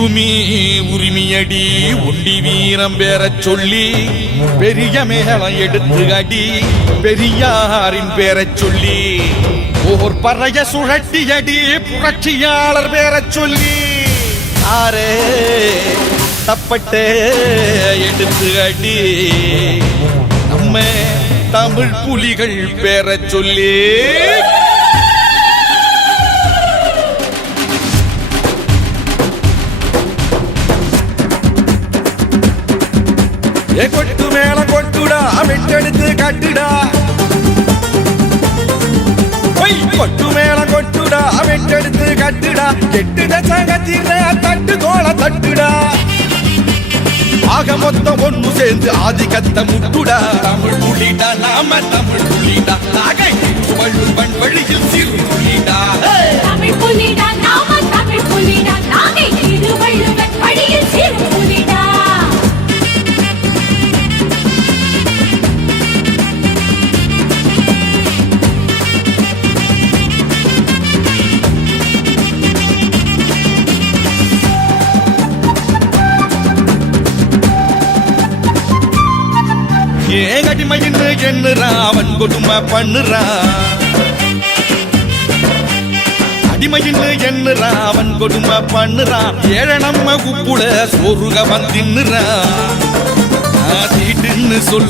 உருமி உரிமையடி உண்டி வீரம் பேரச் சொல்லி பெரிய மேளம் எடுத்து அடி பெரியாரின் பேரச் சொல்லி ஓர் பறைய சுழட்டி அடி புரட்சியாளர் பேரச் சொல்லி. ஆரே தப்பட்டே எடுத்து அடி நம்ம தமிழ் புலிகள் பேரச் சொல்லி. கொட்டு மேல கொட்டுடா வெட்டெடுத்து கட்டுடா. பொய் கொட்டு மேல கொட்டுடா வெட்டெடுத்து கட்டுடா. கெட்டு தசகத்திர தட்டு கோல தட்டுடா. ஆக மொத்தம் ஒண்ணு சேர்ந்து ஆதிக்கத்தை முட்டுடா. தமிழ் புலிடா நாம தமிழ் புலிடா. நாகை வள்ளுவன் வழியில் சிறு ஏன் அடிமைன்னு எண்ணுறான் அவன் கொடுமை பண்ணுறான் அடிமைன்னு எண்ணுறான் அவன் கொடுமை பண்ணுறான் ஏழ நம்ம குப்புல சோறுக வந்து தின்னுறான் தீட்டுன்னு சொல்லு.